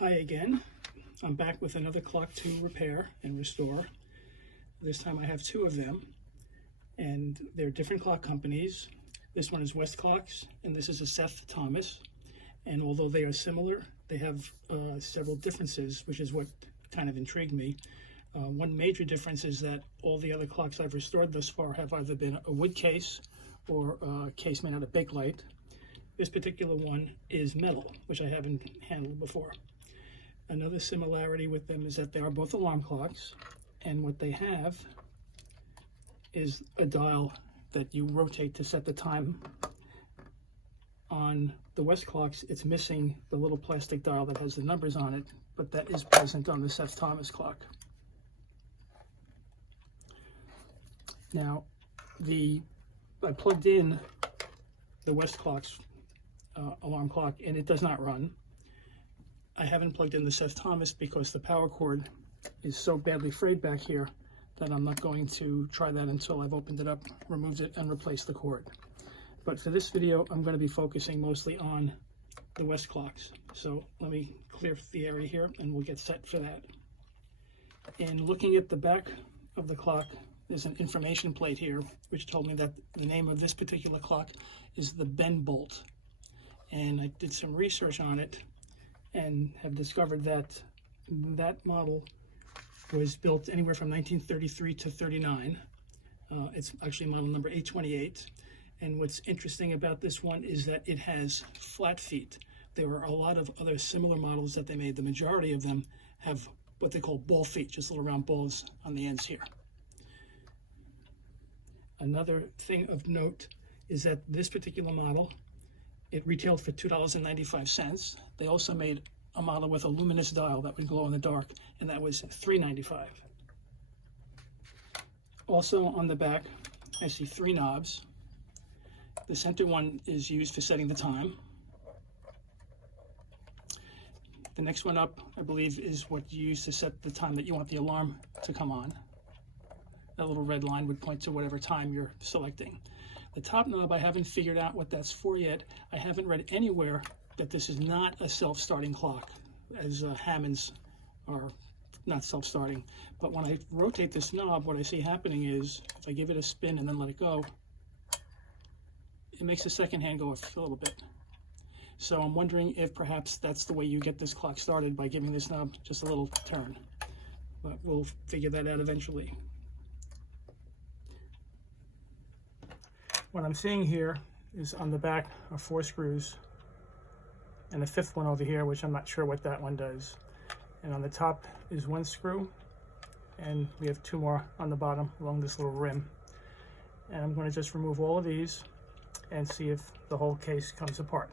Hi again. I'm back with another clock to repair and restore. This time I have two of them, and they're different clock companies. This one is Westclox, and this is a Seth Thomas. And although they are similar, they have several differences, which is what kind of intrigued me. One major difference is that all the other clocks I've restored thus far have either been a wood case or a case made out of bakelite. This particular one is metal, which I haven't handled before. Another similarity with them is that they are both alarm clocks, and what they have is a dial that you rotate to set the time. On the Westclox, it's missing the little plastic dial that has the numbers on it, but that is present on the Seth Thomas clock. Now, I plugged in the Westclox alarm clock, and it does not run. I haven't plugged in the Seth Thomas because the power cord is so badly frayed back here that I'm not going to try that until I've opened it up, removed it, and replaced the cord. But for this video, I'm going to be focusing mostly on the Westclox. So let me clear the area here and we'll get set for that. In looking at the back of the clock, there's an information plate here which told me that the name of this particular clock is the Ben Bolt. And I did some research on it and have discovered that that model was built anywhere from 1933 to 39. It's actually model number 828. And what's interesting about this one is that it has flat feet. There are a lot of other similar models that they made. The majority of them have what they call ball feet, just little round balls on the ends here. Another thing of note is that this particular model, it retailed for $2.95. They also made a model with a luminous dial that would glow in the dark, and that was $3.95. Also on the back, I see three knobs. The center one is used for setting the time. The next one up, I believe, is what you use to set the time that you want the alarm to come on. That little red line would point to whatever time you're selecting. The top knob, I haven't figured out what that's for yet. I haven't read anywhere that this is not a self-starting clock, as Hammonds are not self-starting. But when I rotate this knob, what I see happening is, if I give it a spin and then let it go, it makes the second hand go a little bit. So I'm wondering if perhaps that's the way you get this clock started, by giving this knob just a little turn. But we'll figure that out eventually. What I'm seeing here is on the back are 4 screws and a 5th one over here, which I'm not sure what that one does. And on the top is 1 screw, and we have 2 more on the bottom along this little rim. And I'm going to just remove all of these and see if the whole case comes apart.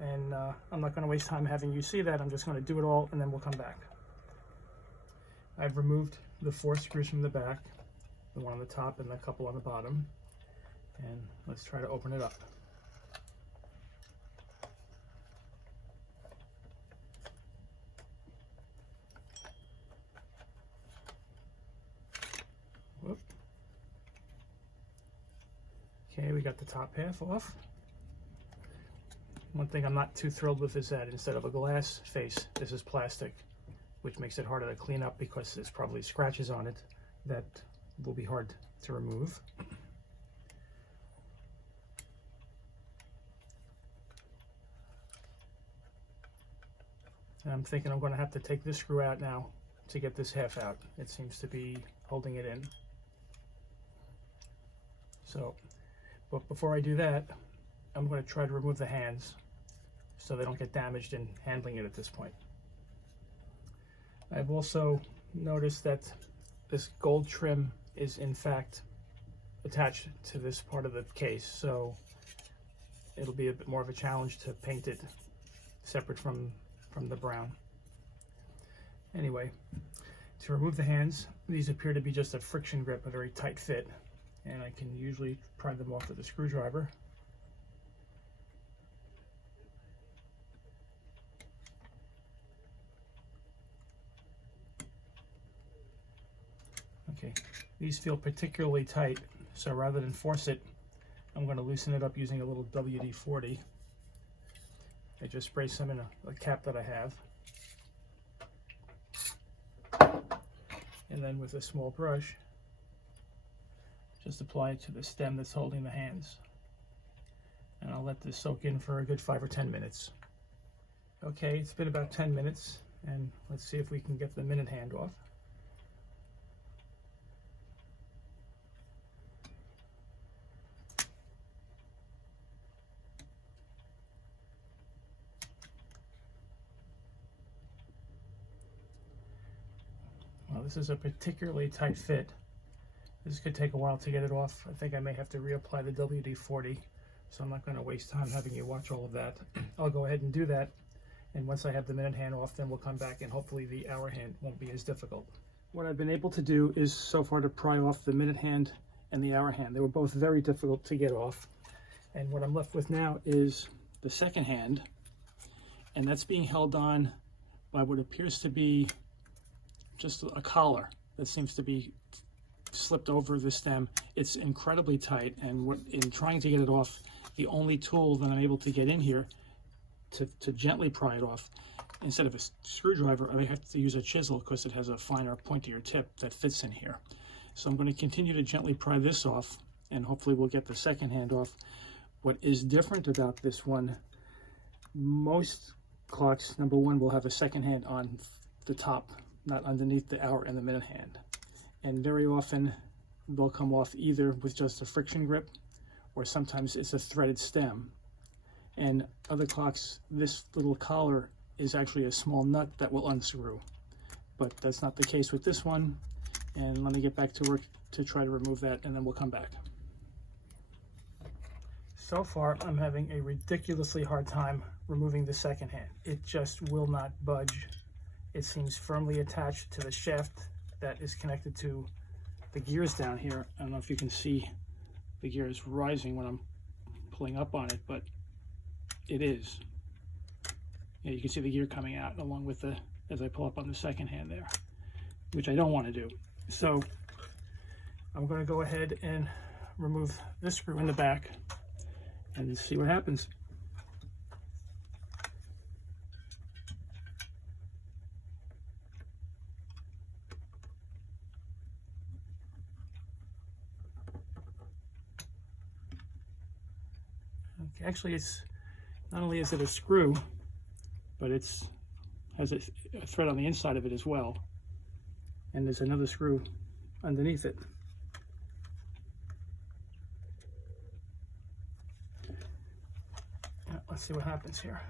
And I'm not going to waste time having you see that. I'm just going to do it all and then we'll come back. I've removed the 4 screws from the back, the one on the top and a couple on the bottom, and let's try to open it up. Whoop. Okay, we got the top half off. One thing I'm not too thrilled with is that instead of a glass face, this is plastic, which makes it harder to clean up because there's probably scratches on it that will be hard to remove. And I'm thinking I'm going to have to take this screw out now to get this half out. It seems to be holding it in. So, but before I do that, I'm going to try to remove the hands so they don't get damaged in handling it at this point. I've also noticed that this gold trim is in fact attached to this part of the case, so it'll be a bit more of a challenge to paint it separate from the brown. Anyway, to remove the hands, these appear to be just a friction grip, a very tight fit, and I can usually pry them off with a screwdriver. Okay, these feel particularly tight, so rather than force it, I'm going to loosen it up using a little WD-40. I just spray some in a cap that I have. And then with a small brush, just apply it to the stem that's holding the hands. And I'll let this soak in for a good 5 or 10 minutes. Okay, it's been about 10 minutes, and let's see if we can get the minute hand off. Well, this is a particularly tight fit. This could take a while to get it off. I think I may have to reapply the WD-40, so I'm not going to waste time having you watch all of that. I'll go ahead and do that, and once I have the minute hand off, then we'll come back and hopefully the hour hand won't be as difficult. What I've been able to do is so far to pry off the minute hand and the hour hand. They were both very difficult to get off, and what I'm left with now is the second hand, and that's being held on by what appears to be just a collar that seems to be slipped over the stem. It's incredibly tight, and in trying to get it off, the only tool that I'm able to get in here to gently pry it off, instead of a screwdriver, I have to use a chisel because it has a finer, pointier tip that fits in here. So I'm going to continue to gently pry this off, and hopefully we'll get the second hand off. What is different about this one, most clocks, number one, will have a second hand on the top, not underneath the hour and the minute hand. And very often they'll come off either with just a friction grip, or sometimes it's a threaded stem. And other clocks, this little collar is actually a small nut that will unscrew. But that's not the case with this one. And let me get back to work to try to remove that, and then we'll come back. So far, I'm having a ridiculously hard time removing the second hand. It just will not budge. It seems firmly attached to the shaft that is connected to the gears down here. I don't know if you can see the gears rising when I'm pulling up on it, but it is. Yeah, you can see the gear coming out along with the, as I pull up on the second hand there, which I don't want to do. So I'm going to go ahead and remove this screw in the back and see what happens. Actually, it's not only is it a screw, but it's has a thread on the inside of it as well, and there's another screw underneath it. Now, let's see what happens here.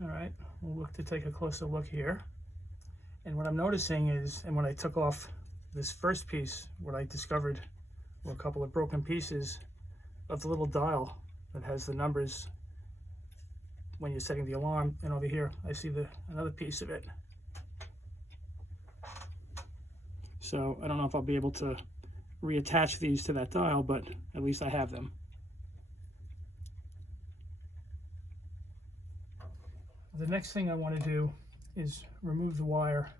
All right, we'll look to take a closer look here. And what I'm noticing is, and when I took off this first piece, what I discovered were a couple of broken pieces of the little dial that has the numbers when you're setting the alarm. And over here, I see another piece of it. So I don't know if I'll be able to reattach these to that dial, but at least I have them. The next thing I want to do is remove the wire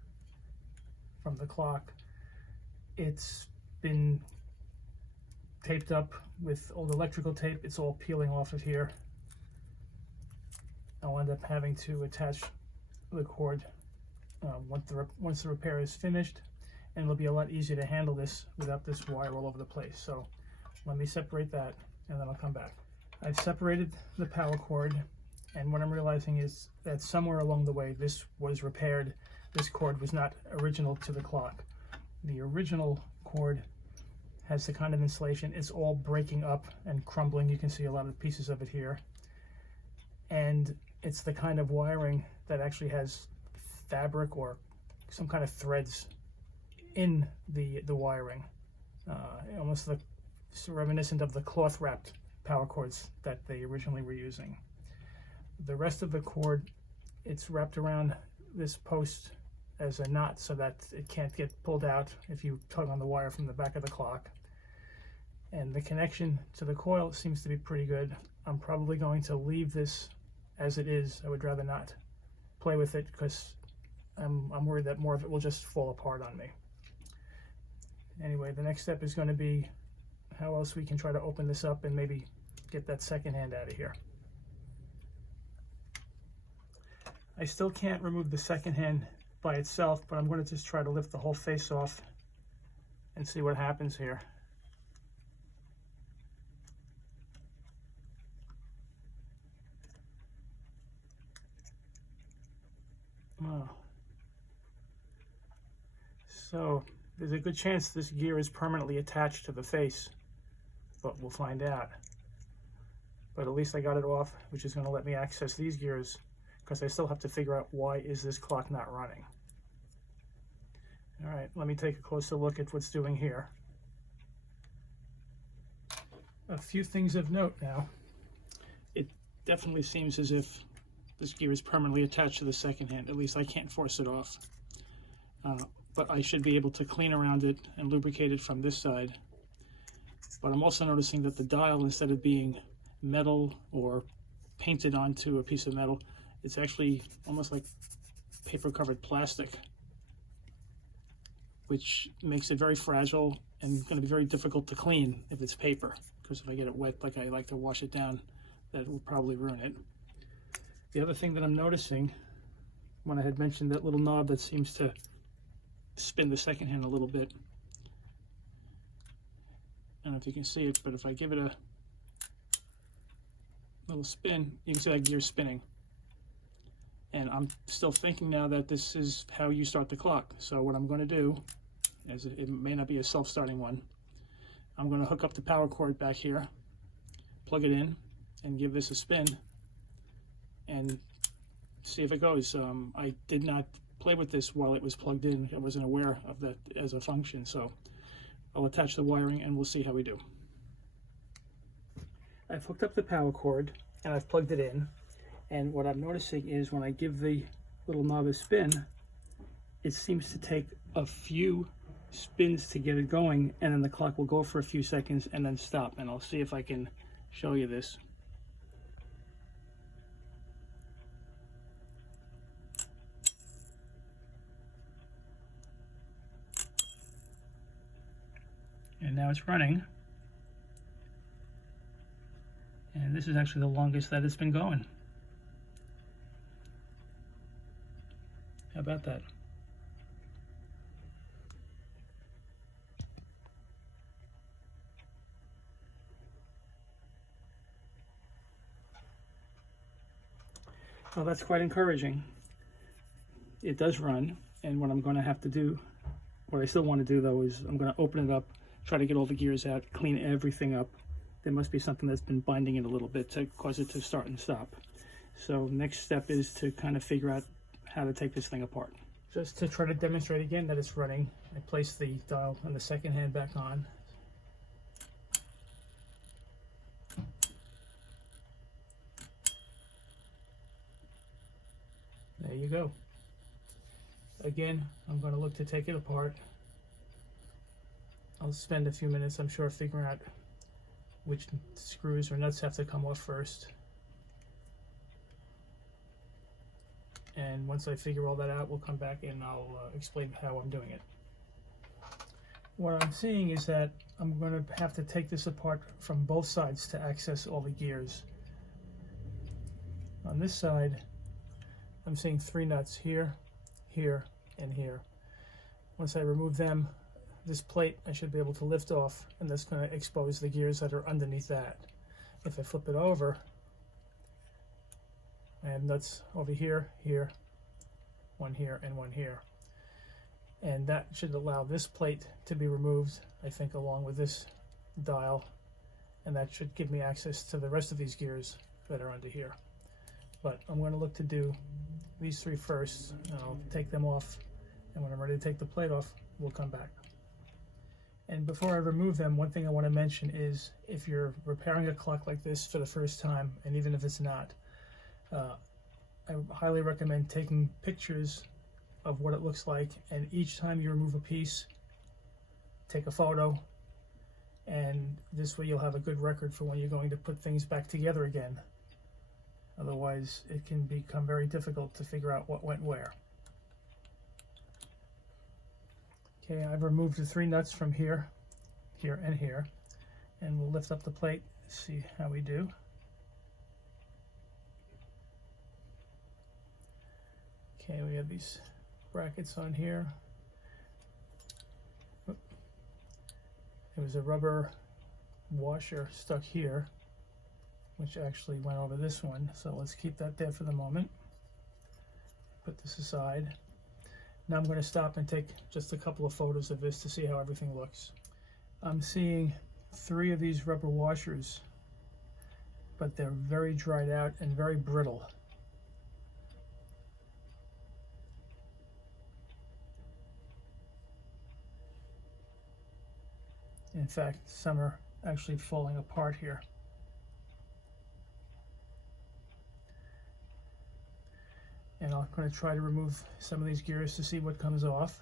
from the clock. It's been taped up with old electrical tape. It's all peeling off of here. I'll end up having to attach the cord once the repair is finished, and it'll be a lot easier to handle this without this wire all over the place. So let me separate that, and then I'll come back. I've separated the power cord, and what I'm realizing is that somewhere along the way this was repaired. This cord was not original to the clock. The original cord has the kind of insulation. It's all breaking up and crumbling. You can see a lot of pieces of it here. And it's the kind of wiring that actually has fabric or some kind of threads in the wiring. Almost reminiscent of the cloth wrapped power cords that they originally were using. The rest of the cord, it's wrapped around this post as a knot so that it can't get pulled out if you tug on the wire from the back of the clock. And the connection to the coil seems to be pretty good. I'm probably going to leave this as it is. I would rather not play with it because I'm worried that more of it will just fall apart on me. Anyway, the next step is going to be how else we can try to open this up and maybe get that second hand out of here. I still can't remove the second hand by itself, but I'm going to just try to lift the whole face off and see what happens here. Oh. So there's a good chance this gear is permanently attached to the face, but we'll find out. But at least I got it off, which is going to let me access these gears, because I still have to figure out why is this clock not running. All right, let me take a closer look at what's doing here. A few things of note now. It definitely seems as if this gear is permanently attached to the second hand. At least I can't force it off. But I should be able to clean around it and lubricate it from this side. But I'm also noticing that the dial, instead of being metal or painted onto a piece of metal, it's actually almost like paper-covered plastic, which makes it very fragile and going to be very difficult to clean if it's paper, because if I get it wet like I like to wash it down, that will probably ruin it. The other thing that I'm noticing, when I had mentioned that little knob that seems to spin the second hand a little bit, I don't know if you can see it, but if I give it a little spin, you can see that gear spinning. And I'm still thinking now that this is how you start the clock. So what I'm going to do, as it may not be a self-starting one, I'm going to hook up the power cord back here, plug it in, and give this a spin, and see if it goes. I did not play with this while it was plugged in. I wasn't aware of that as a function, so I'll attach the wiring and we'll see how we do. I've hooked up the power cord and I've plugged it in, and what I'm noticing is when I give the little knob a spin, it seems to take a few spins to get it going, and then the clock will go for a few seconds and then stop. And I'll see if I can show you this. And now it's running. And this is actually the longest that it's been going. How about that? Well, that's quite encouraging. It does run, and what I'm going to have to do, what I still want to do though, is I'm going to open it up, try to get all the gears out, clean everything up. There must be something that's been binding it a little bit to cause it to start and stop. So next step is to kind of figure out how to take this thing apart. Just to try to demonstrate again that it's running, I place the dial on the second hand back on. There you go. Again, I'm going to look to take it apart. I'll spend a few minutes, I'm sure, figuring out which screws or nuts have to come off first. And once I figure all that out, we'll come back and I'll explain how I'm doing it. What I'm seeing is that I'm going to have to take this apart from both sides to access all the gears. On this side, I'm seeing 3 nuts here, here, and here. Once I remove them, this plate I should be able to lift off, and that's going to expose the gears that are underneath that. If I flip it over, I have nuts over here, here, one here, and one here. And that should allow this plate to be removed, I think, along with this dial, and that should give me access to the rest of these gears that are under here. But I'm going to look to do these 3 first, and I'll take them off, and when I'm ready to take the plate off, we'll come back. And before I remove them, one thing I want to mention is if you're repairing a clock like this for the first time, and even if it's not, I highly recommend taking pictures of what it looks like, and each time you remove a piece, take a photo, and this way you'll have a good record for when you're going to put things back together again. Otherwise, it can become very difficult to figure out what went where. Okay, I've removed the 3 nuts from here, here, and here, and we'll lift up the plate, see how we do. Okay, we have these brackets on here. There was a rubber washer stuck here, which actually went over this one, so let's keep that there for the moment. Put this aside. Now I'm going to stop and take just a couple of photos of this to see how everything looks. I'm seeing 3 of these rubber washers, but they're very dried out and very brittle. In fact, some are actually falling apart here. And I'm going to try to remove some of these gears to see what comes off.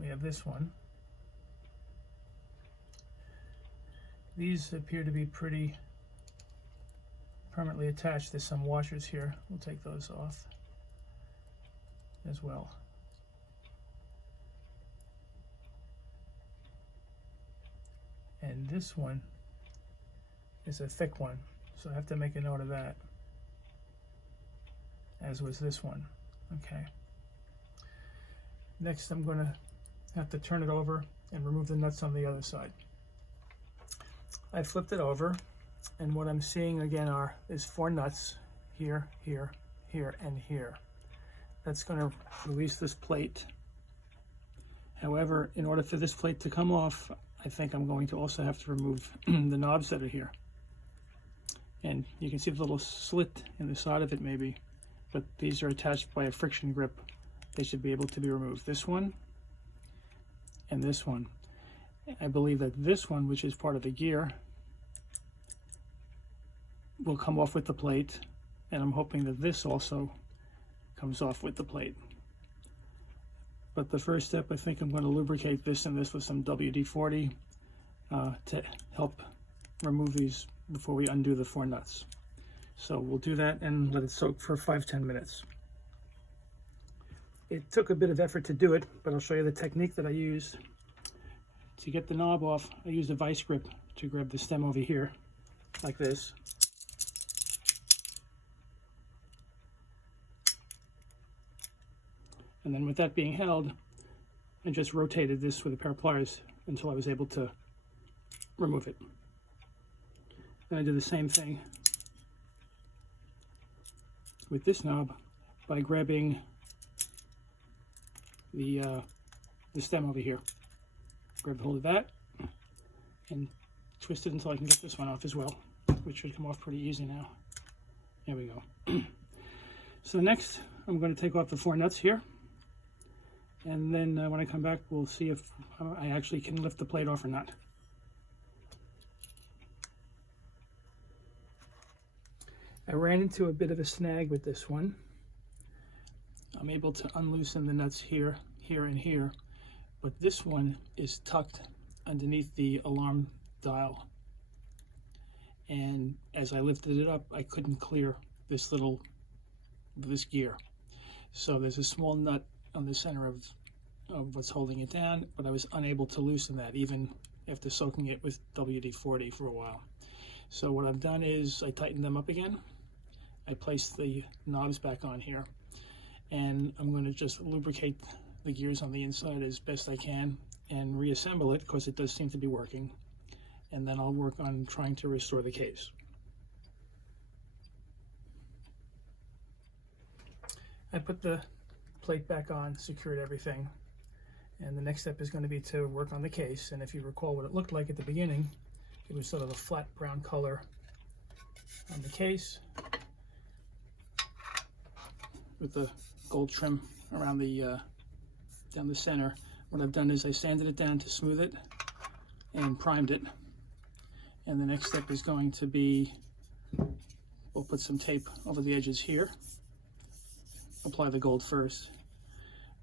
We have this one. These appear to be pretty permanently attached. There's some washers here. We'll take those off as well. And this one is a thick one, so I have to make a note of that, as was this one. Okay. Next, I'm going to have to turn it over and remove the nuts on the other side. I flipped it over, and what I'm seeing again is 4 nuts here, here, here, and here. That's going to release this plate. However, in order for this plate to come off, I think I'm going to also have to remove the knobs that are here. And you can see the little slit in the side of it maybe, but these are attached by a friction grip. They should be able to be removed. This one and this one. I believe that this one, which is part of the gear, will come off with the plate, and I'm hoping that this also comes off with the plate. But the first step, I think I'm going to lubricate this and this with some WD-40 to help remove these before we undo the 4 nuts. So we'll do that and let it soak for 5-10 minutes. It took a bit of effort to do it, but I'll show you the technique that I used. To get the knob off, I used a vice grip to grab the stem over here, like this. And then with that being held, I just rotated this with a pair of pliers until I was able to remove it. Then I did the same thing with this knob by grabbing the stem over here. Grab hold of that and twist it until I can get this one off as well, which should come off pretty easy now. There we go. So next, I'm going to take off the 4 nuts here. And then when I come back, we'll see if I actually can lift the plate off or not. I ran into a bit of a snag with this one. I'm able to unloosen the nuts here, here, and here, but this one is tucked underneath the alarm dial. And as I lifted it up, I couldn't clear this gear. So there's a small nut on the center of what's holding it down, but I was unable to loosen that even after soaking it with WD-40 for a while. So what I've done is I tightened them up again. I placed the knobs back on here, and I'm going to just lubricate the gears on the inside as best I can and reassemble it, because it does seem to be working, and then I'll work on trying to restore the case. I put the plate back on, secured everything, and the next step is going to be to work on the case. And if you recall what it looked like at the beginning, it was sort of a flat brown color on the case with the gold trim around the down the center. What I've done is I sanded it down to smooth it and primed it, and the next step is going to be, we'll put some tape over the edges here, apply the gold first,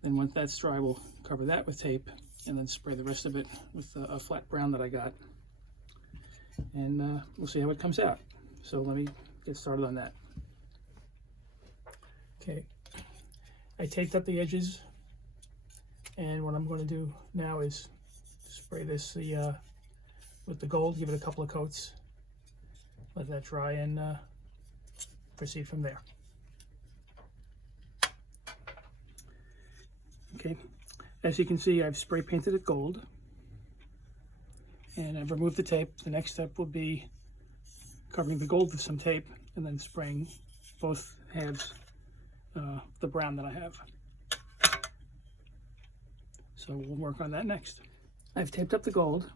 then once that's dry we'll cover that with tape and then spray the rest of it with a flat brown that I got, and we'll see how it comes out. So let me get started on that. Okay, I taped up the edges And what I'm going to do now is spray this with the gold, give it a couple of coats, let that dry, and proceed from there. Okay, as you can see, I've spray painted it gold, and I've removed the tape. The next step will be covering the gold with some tape and then spraying both halves the brown that I have. So we'll work on that next. I've taped up the gold.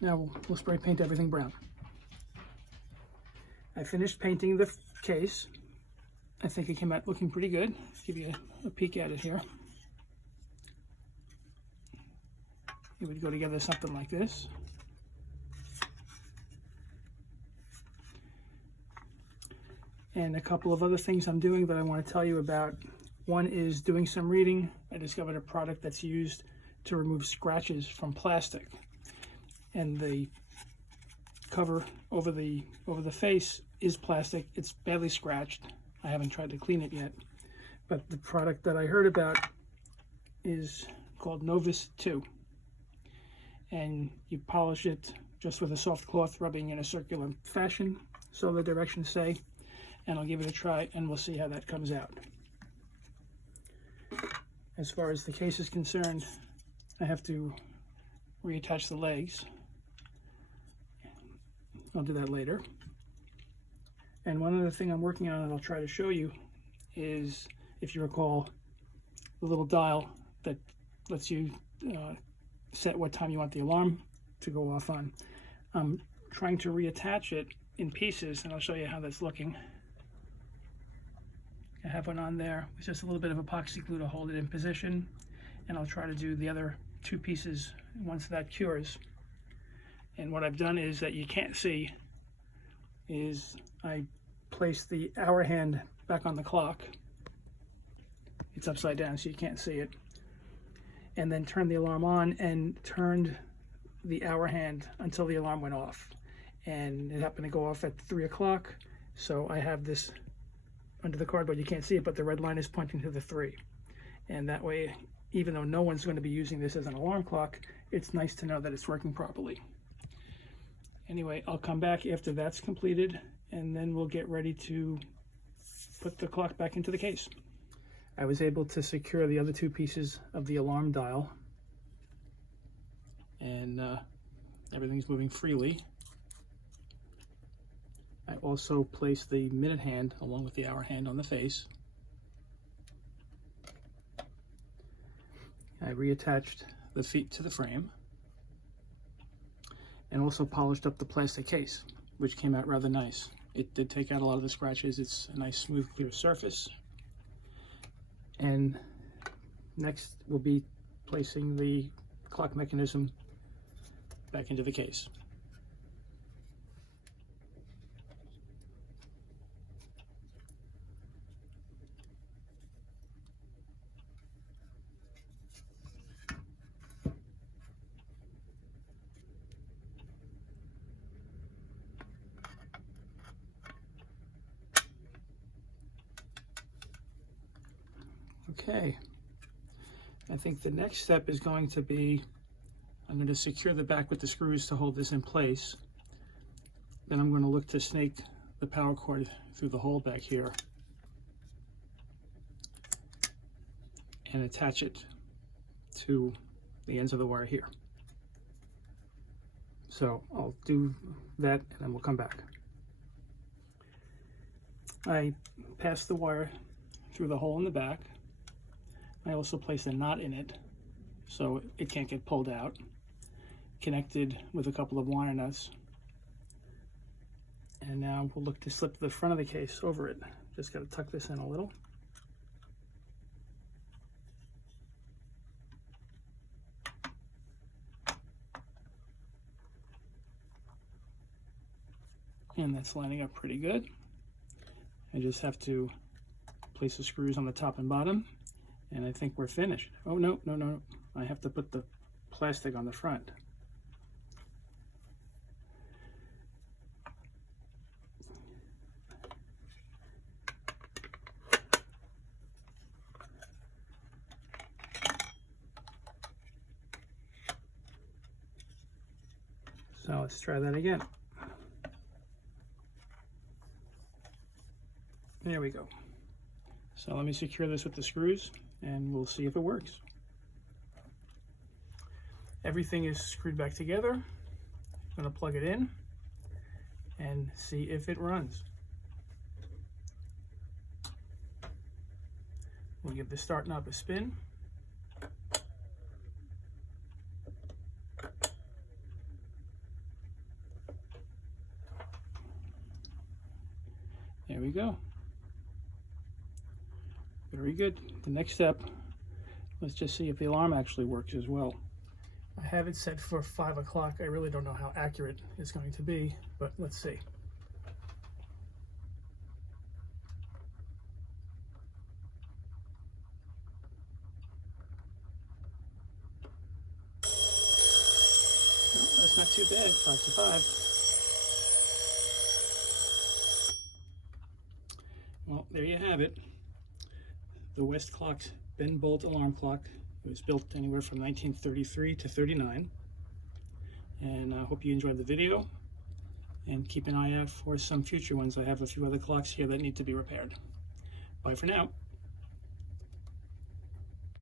Now we'll spray paint everything brown. I finished painting the case. I think it came out looking pretty good. Let's give you a peek at it here. It would go together something like this. And a couple of other things I'm doing that I want to tell you about. One is doing some reading. I discovered a product that's used to remove scratches from plastic. And the cover over the face is plastic. It's badly scratched. I haven't tried to clean it yet. But the product that I heard about is called Novus 2. And you polish it just with a soft cloth, rubbing in a circular fashion, so the directions say. And I'll give it a try, and we'll see how that comes out. As far as the case is concerned, I have to reattach the legs. I'll do that later. And one other thing I'm working on, and I'll try to show you, is, if you recall, the little dial that lets you set what time you want the alarm to go off on. I'm trying to reattach it in pieces, and I'll show you how that's looking. I have one on there with just a little bit of epoxy glue to hold it in position, and I'll try to do the other two pieces once that cures. And what I've done is, that you can't see, is I place the hour hand back on the clock. It's upside down so you can't see it. And then turned the alarm on and turned the hour hand until the alarm went off. And it happened to go off at 3 o'clock, so I have this under the cardboard. You can't see it, but the red line is pointing to the 3. And that way, even though no one's going to be using this as an alarm clock, it's nice to know that it's working properly. Anyway, I'll come back after that's completed, and then we'll get ready to put the clock back into the case. I was able to secure the other two pieces of the alarm dial, and everything's moving freely. I also placed the minute hand along with the hour hand on the face. I reattached the feet to the frame, and also polished up the plastic case, which came out rather nice. It did take out a lot of the scratches. It's a nice, smooth, clear surface. And next we'll be placing the clock mechanism back into the case. Okay, I think the next step is going to be, I'm going to secure the back with the screws to hold this in place. Then I'm going to look to snake the power cord through the hole back here and attach it to the ends of the wire here. So I'll do that, and then we'll come back. I passed the wire through the hole in the back. I also placed a knot in it so it can't get pulled out. Connected with a couple of wire nuts. And now we'll look to slip the front of the case over it. Just got to tuck this in a little. And that's lining up pretty good. I just have to place the screws on the top and bottom, and I think we're finished. Oh, no. I have to put the plastic on the front. So let's try that again. There we go. So let me secure this with the screws and we'll see if it works. Everything is screwed back together. I'm going to plug it in and see if it runs. We'll give the start knob a spin. There we go. Very good. The next step, let's just see if the alarm actually works as well. I have it set for 5 o'clock. I really don't know how accurate it's going to be, but let's see. No, that's not too bad, 5 to 5. Well, there you have it. The Westclox bend bolt alarm clock. It was built anywhere from 1933 to 39. And I hope you enjoyed the video. And keep an eye out for some future ones. I have a few other clocks here that need to be repaired. Bye for now.